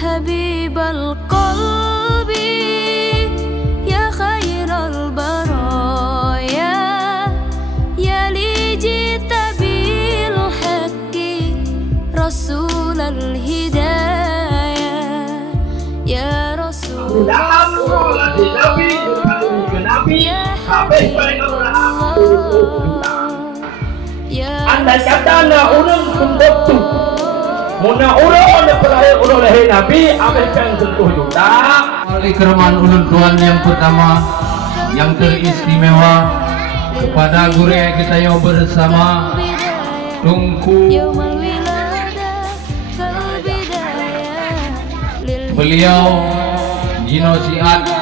حبيب القلب يا خير البرايا يا لي جئت بالحق رسول الهداية يا رسول الله يا حبيب الله Andai kata na ulun kumbetu muna ulun na peraya ulun lahir Nabi Amerika yang sentuh juta Ikraman ulun Tuhan yang pertama yang teristimewa kepada guru yang kita yang bersama Tungku beliau Dino Siat